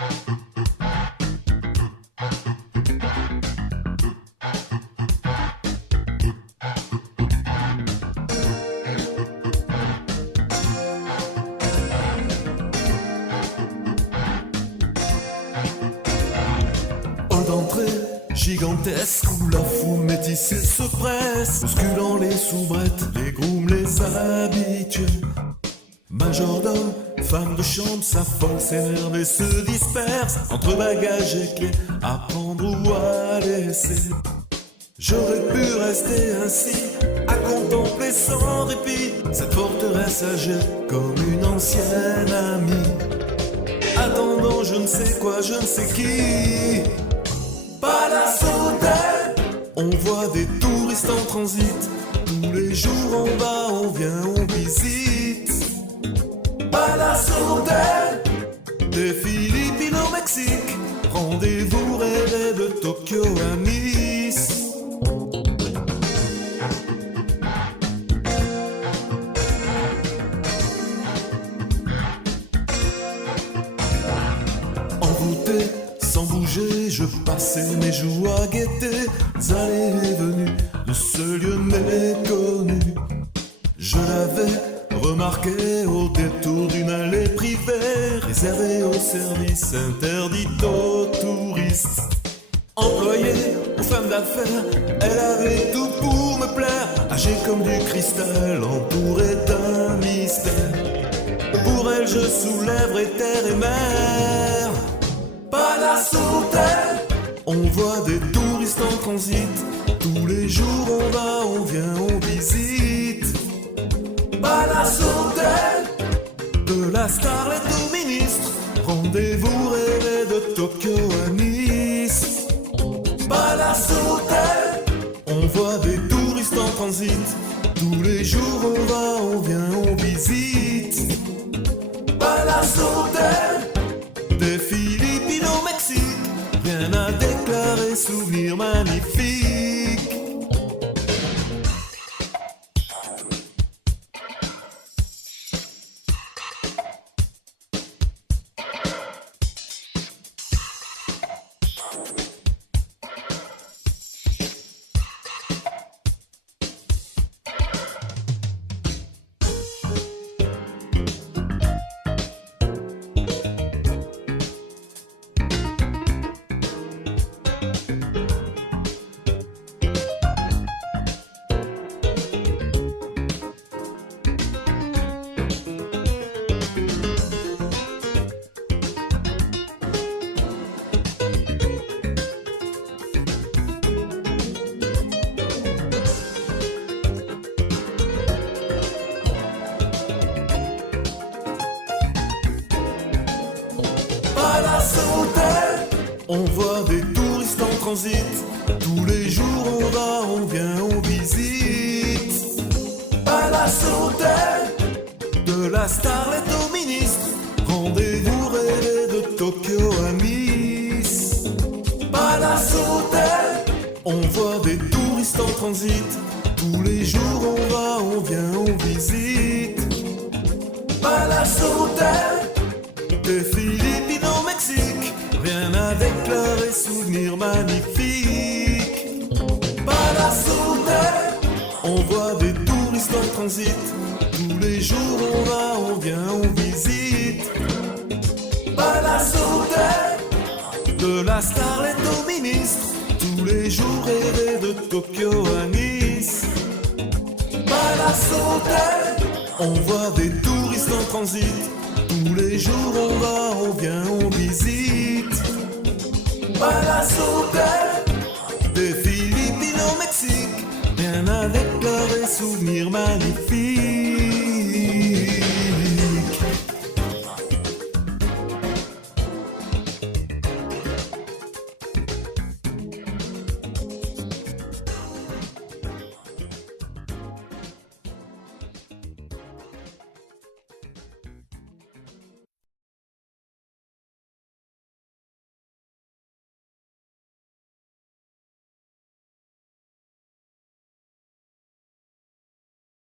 Hall d'entrée gigantesque où la foule métissée se presse, bousculant les soubrettes, les grooms, les habitués. Majordome, femme de chambre, sa folle s'énerve et se disperse entre bagages et clés, à prendre ou à laisser. J'aurais pu rester ainsi, à contempler sans répit cette forteresse âgée comme une ancienne amie, attendant je ne sais quoi, je ne sais qui. Palace Hotel, on voit des touristes en transit, tous les jours on va, on vient, on visite. Palace Hotel, des Philippines au Mexique, rendez-vous rêvé de Tokyo à Nice. Envoûté, sans bouger, je passais mes jours à guetter les allées et venues de ce lieu méconnu. Je l'avais remarqué au détour d'une allée privée, réservée aux services interdits aux touristes. Employée aux femmes d'affaires, elle avait tout pour me plaire, âgée comme du cristal, entourée d'un mystère. Pour elle je soulèverai terre et mer. Palace Hotel, on voit des touristes en transit, tous les jours on va, on vient, on visite. Palace Hotel, de la starlette au ministre, rendez-vous rêvé de Tokyo à Nice. Palace Hotel, on voit des touristes en transit, tous les jours on va, on vient, on visite. Palace Hotel, des Philippines au Mexique, rien à déclarer, souvenir magnifique. Palace Hotel, on voit des touristes en transit, tous les jours on va, on vient, on visite. Palace Hotel, de la starlette au ministre, rendez-vous rêvé de Tokyo à Nice. Palace Hotel, on voit des touristes en transit, tous les jours on va, on vient, on visite. Palace Hotel, des Philippines au Mexique, rien à déclarer, souvenir magnifique. Palace Hotel, on voit des touristes en transit, tous les jours on va, on vient, on visite. Palace Hotel, de la starlette au ministre, tous les jours rêvé de Tokyo à Nice. Palace Hotel, on voit des touristes en transit, tous les jours on va, on vient, on visite. Palace Hotel, des Philippines au Mexique, rien à déclarer, souvenir magnifique.